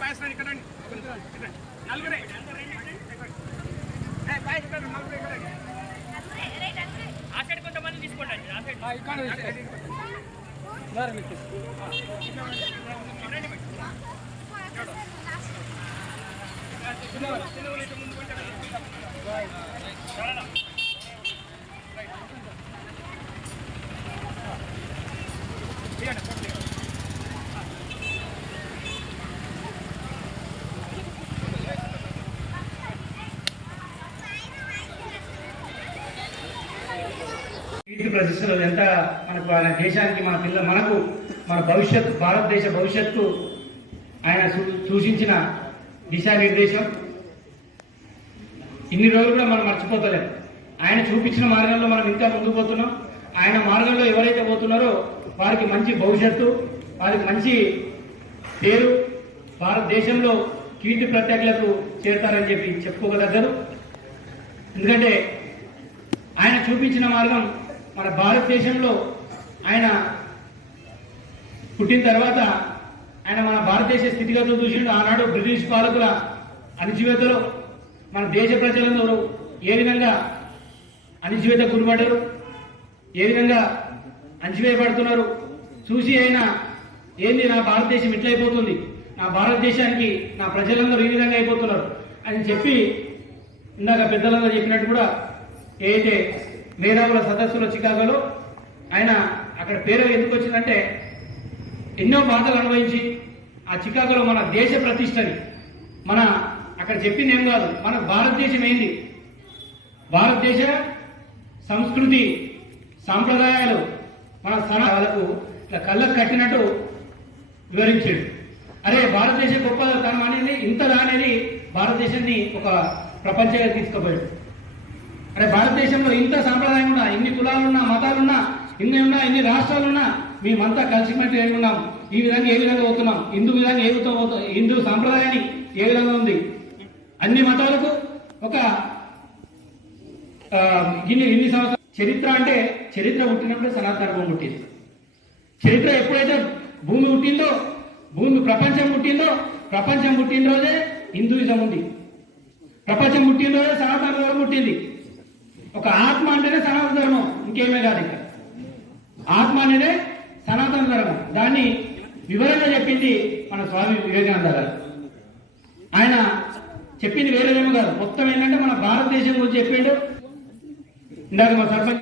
పాయసం ఇక్కడ రండి. ఇక్కడ. నలుగురే. ఏ, పాయసం ఇక్కడ నలుగురే ఇక్కడ. ఆ సైడ్ కొంతమంది తీసుకోండి. ఆ సైడ్ తీయండి, కీర్తి ప్రదర్శనలు ఎంత మనకు మన దేశానికి మన పిల్ల మనకు మన భవిష్యత్తు భారతదేశ భవిష్యత్తు ఆయన సూ- సూచించిన దిశానిర్దేశం. ఇన్ని రోజులు కూడా మనం మర్చిపోతలేం. ఆయన చూపించిన మార్గంలో మనం ఇంకా ముందుకు పోతున్నాం. ఆయన మార్గంలో ఎవరైతే పోతున్నారో వారికి మంచి భవిష్యత్తు వారికి మంచి పేరు భారతదేశంలో కీర్తి ప్రత్యేకలకు చేరుతారని చెప్పి చెప్పుకోగలగరు ఎందుకంటే ఆయన చూపించిన మార్గం మన భారతదేశంలో ఆయన పుట్టిన తర్వాత ఆయన మన భారతదేశ స్థితిగతులు చూసిండు. ఆనాడు బ్రిటిష్ పాలకుల అణిచివేతలో మన దేశ ప్రజలందరూ ఏ విధంగా అణిచివేత గురిపడ్డారు? ఏ విధంగా అణిచివేయబడుతున్నారు? చూసి ఆయన ఏంది నా భారతదేశం ఇట్లయిపోతుంది నా భారతదేశానికి నా ప్రజలందరూ ఈ విధంగా అయిపోతున్నారు అని చెప్పి ఇందాక పెద్దలందరూ చెప్పినట్టు కూడా ఏదైతే మేధావుల సదస్సులో చికాగోలో ఆయన అక్కడ పేరు ఎందుకు వచ్చిందంటే ఎన్నో బాధలు అనుభవించి ఆ చికాగోలో మన దేశ ప్రతిష్టని మన అక్కడ చెప్పింది ఏం కాదు మన భారతదేశం ఏంది? భారతదేశ సంస్కృతి సాంప్రదాయాలు మన స్థానాలకు ఇట్లా కళ్ళకు కట్టినట్టు వివరించాడు. అరే భారతదేశం గొప్పతనం అనేది ఇంత దానేది భారతదేశాన్ని ఒక ప్రపంచంగా తీసుకుపోయాడు. అరే భారతదేశంలో ఇంత సాంప్రదాయం ఉన్నా ఇన్ని కులాలున్నా మతాలున్నా ఇన్ని ఉన్నా ఇన్ని రాష్ట్రాలున్నా మేమంతా కలిసిమెట్టి ఏమి ఉన్నాం? ఈ విధంగా ఏ విధంగా పోతున్నాం? హిందూ విధంగా ఏ విధంగా పోతున్నాం హిందూ సాంప్రదాయాన్ని ఏ విధంగా ఉంది? అన్ని మతాలకు ఒక ఇన్ని ఇన్ని సంవత్సరాలు. చరిత్ర అంటే చరిత్ర పుట్టినప్పుడే సనాతన ధర్మం పుట్టింది. చరిత్ర ఎప్పుడైతే భూమి పుట్టిందో భూమి ప్రపంచం పుట్టిందో ప్రపంచం పుట్టిన రోజే హిందూయిజం ఉంది. ప్రపంచం పుట్టిన రోజే సనాతన ధర్మం పుట్టింది. ఒక ఆత్మ అంటేనే సనాతన ధర్మం ఇంకేమే కాదు ఇక్కడ. ఆత్మ అనేదే సనాతన ధర్మం. దాన్ని వివరంగా చెప్పింది మన స్వామి వివేకానంద గారు. ఆయన చెప్పింది వేరేదేమో కాదు. మొత్తం ఏంటంటే మన భారతదేశం గురించి చెప్పిండు. ఇందాక మా సర్పంచ్